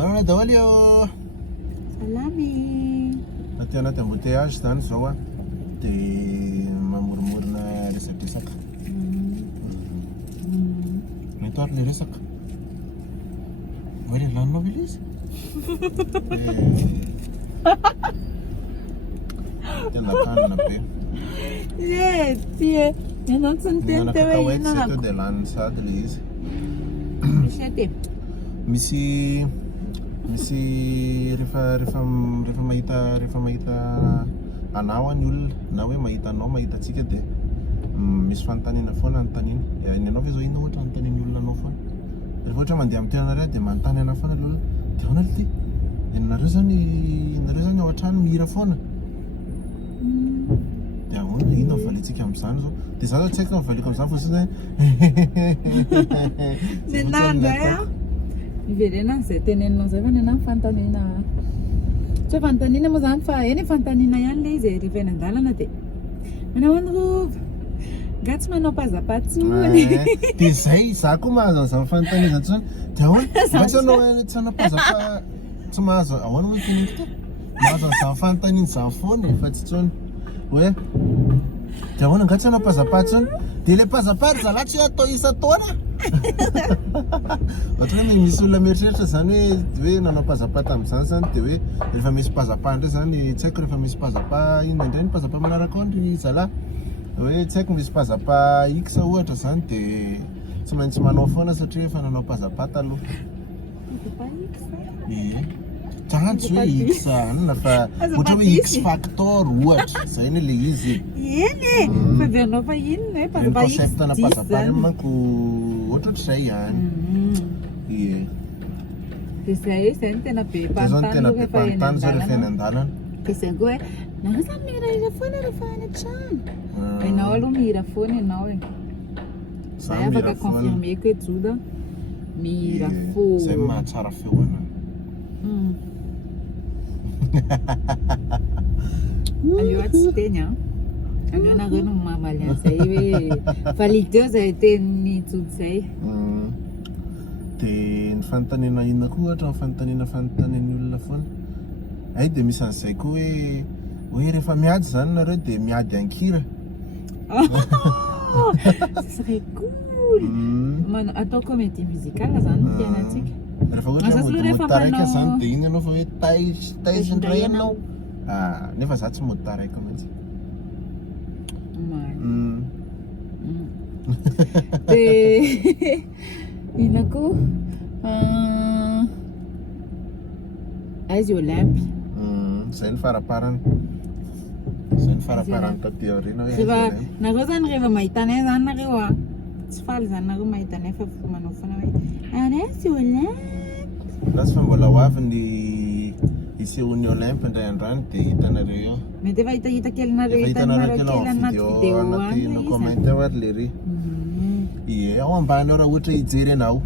Manana daholo eo. Salamy. Aty anaty embouteillage zany zao a, dia mamoromorona resadresaka. Mety ary le resaka. Hoe le laninao ve izy? Tena kanina be. Tia. Ianao tsy niteny teo hoe Kakao inona teo dia laniny sady le izy. misy aty. Misy rehefa mahita anao any olona na hoe mahita anao mahita antsika dia misy fanontaniana foana anontaniana. Ianao ve zao inona ohatra anontaniana olona anao foana. Rehefa ohatra mandeha amin'ny toerana iray dia manontany anao foana le olona. Dia ahoana le ty? Nareo zany ao an-trano mihira foana. Dia ahoana inona ny valintsika amin'izany zao? Dia za tsy haiko ny valiako amin'izany fa zany Ny nandray miverena an'izay teneninao zay fa ny anahy fanontaniana. Tsy hoe fanontaniana moa zany fa eny fanontaniana ihany le izy rehefa eny an-dalana dia manao ahoana rova? Nga tsy manao pazapatsony. Dia zay za koa mahazo an'izany fanontaniana intsony. Dia ahoana? Nga tsy hanao tsy hanao tsy mahazo ahoana moa teneniko ty? Mahazo an'izany fanontaniana izany foana fa tsy tsony. Hoe dia ahoana nga tsy hanao pazapatsony? Dia le pazapaty zalahy tsy atao isan-taona. Ohatra hoe misy olona mieritreritra zany hoe nanao pazapa tamin'izany zany dia hoe rehefa misy pazapa indray zany tsy haiko rehefa misy pazapa inona indray ny pazapa manaraka ao ndry zalahy hoe tsy haiko misy pazapa x ohatra zany dia tsy maintsy manao foana satria efa nanao pazapa taloha. Tsantsy hoe x anona fa ohatra hoe x factor ohatra zay ny le izy. Eny fa dia anao fa inona hoe pazapa x concept-na pazapa iny manko ohatr'izay ihany. Dia zay no tena be Dia zao no tena be mpanontany zao rehefa eny an-dalana. Dia zay koa hoe nareo samy mihirahira foana rehefa any an-trano. Ianao aloha mihira foana ianao e. Zay afaka confirmeko hoe Joda mihira foana. Zay mahatsara feoana. Aleo tsy teny a. Aleo nareo no mamaly an'izay hoe valideo zay tenin'ny Joda zay. Dia ny fanontaniana inona koa ohatra ny fanontanian'ny olona foana. Ay dia misy an'izay koa hoe rehefa miady zany nareo dia miady ankira. Ce serait cool. Atao comédie musicale zany no fiainantsika. Rehefa ohatra mody taraiky zany dia iny ianao fa hoe taizindray ianao. Nefa za tsy mody taraiky mihitsy. Dia inona koa aizy Olympe. Zay ny faraparany. Zay ny faraparany taty aoriana hoe aizy Olympe. Nareo zany rehefa mahita anay zany nareo a tsy faly zany nareo mahita anay fa manao foana hoe aizy Olympe. Raha tsy fa mbola ho avy ny isehoan'ny Olympe indray androany dia hitanareo eo. Mety efa hitahita kelinareo hitanareo kely anaty video anaty comment ao ary le ry. Ie ao ambany ao raha ohatra hijery anao.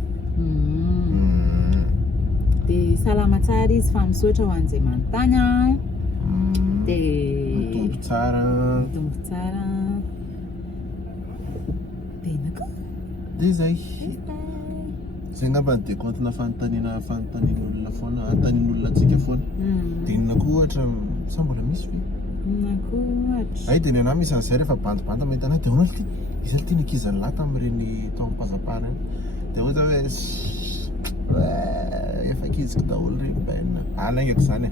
Dia salama tsara izy fa misaotra ho an'izay manontany a. Dia mitombo tsara. mitombo tsara. Dia inona koa? Dia zay. Zay ngamba ny décompte-na fanontaniana olona foana, anontaniana olona antsika foana. Dia inona koa ohatra sa mbola misy ve? Inona koa ohatra? Ay dia ny anahy misy an'izay rehefa bandibanda mahita anahy dia ahoana le ty? Izy le ty nikizany lahy tamin'ireny tao amin'ny pazapana any. Dia ohatra hoe efa kiziko daholo reny baina. Alaingako zany e.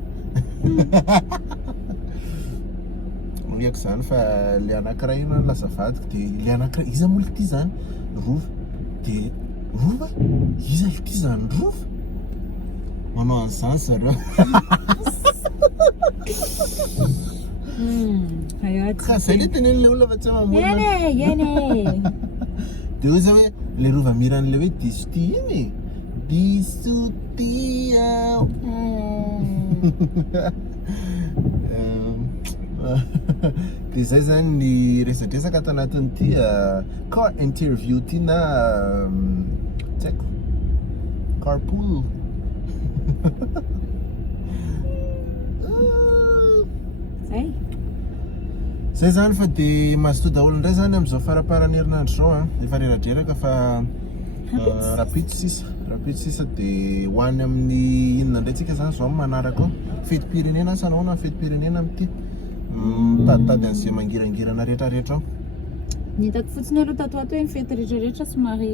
Liako zany fa le anankiray io no lasa vadiko dia le anankiray iza moa le ty zany rova dia rova? Iza le ty zany rova? Manao an'izany zareo. Ka zay le tenen'ilay olona fa tsy mamorona. Eny. Dia hoe zao hoe le rova miran'ilay hoe disoty iny e. Disotia. Dia zay zany ny resadresaka ato anatin'ity car interview ty na tsy haiko carpool. Zay zany fa dia mazotoa daholo indray zany amin'izao faraparan'ny herinandro zao a. Efa reradreraka fa rapitso sisa. raha pitsisa dia hoany amin'ny inona indray tsika zany zao manaraka fetim-pirenena asa anao na fetim-pirenena amin'ity mitaditady an'izay mangirangirana rehetrarehetra ao Ny hitako fotsiny aloha tato ato hoe mifety rehetrarehetra somary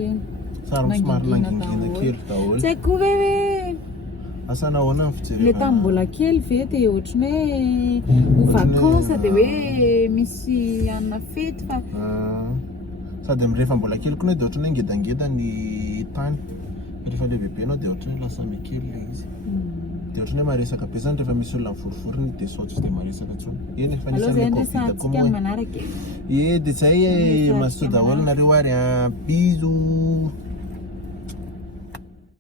somary nangingina kely daholo. Tsy haiko hoe Asa nahoana ny le fijerevana? tamin'ny mbola kely ve dia ohatrany hoe ho vacances dia hoe misy anona fety fa Sady rehefa mbola kely koa dia ohatrany hoe ngedangeda ny tany. Rehefa lehibe anao dia ohatrany hoe lasa mekely ilay izy. Dia ohatrany hoe maresaka be zany rehefa misy olona mivorivoriny dia sao tsy dia maresaka intsony. Eny efa aleo nisan'ny zay Covid resahantsika koa moa. amin'ny manaraka Dia izay mazotoa daholo nareo ary biso.